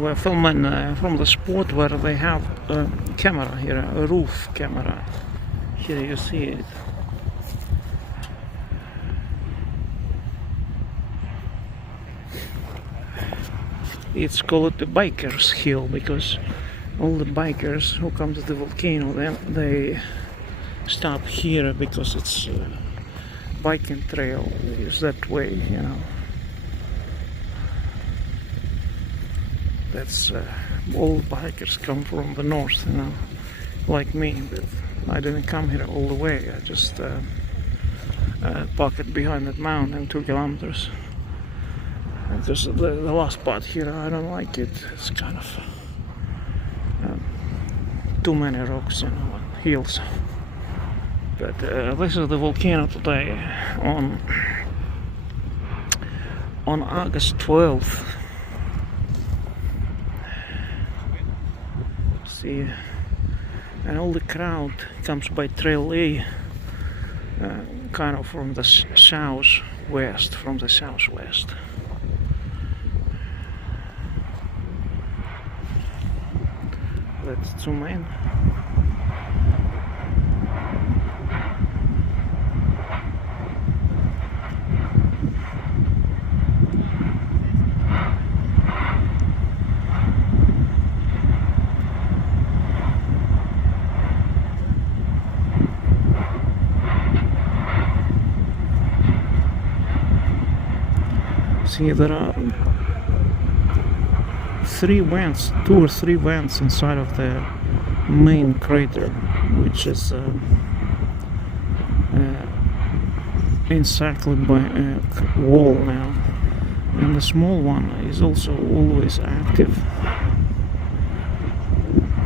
we're filming from the spot where they have a camera here, a roof camera. Here you see it. It's called the Bikers Hill because all the bikers who come to the volcano, then they stop here because it's biking trail is that way, you know. That's all bikers come from the north, you know, like me, but I didn't come here all the way. I just parked behind that mountain 2 kilometers. Because the last part here, I don't like it. It's kind of too many rocks, you know, and hills. But this is the volcano today on August 12th. See, and all the crowd comes by Trail A, kind of from the southwest, Let's zoom in. See, there are 2 or 3 vents inside of the main crater, which is encircled by a wall now, and the small one is also always active.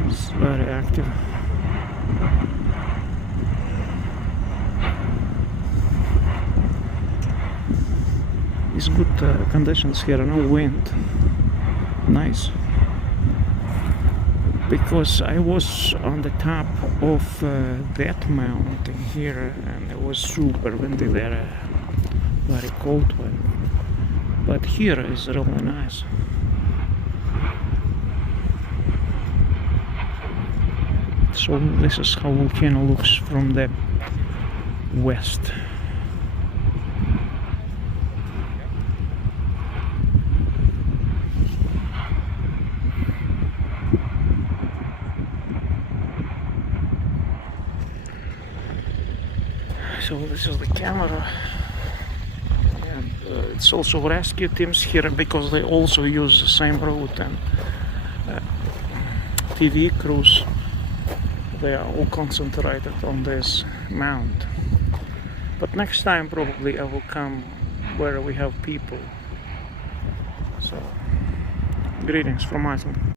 It's very active. It's good conditions here, no wind. Nice. Because I was on the top of that mountain here, and it was super windy there, very cold one. But here is really nice. So this is how volcano looks from the west. So this is the camera, and it's also rescue teams here because they also use the same route, and TV crews, they are all concentrated on this mount. But next time probably I will come where we have people. So greetings from Iceland.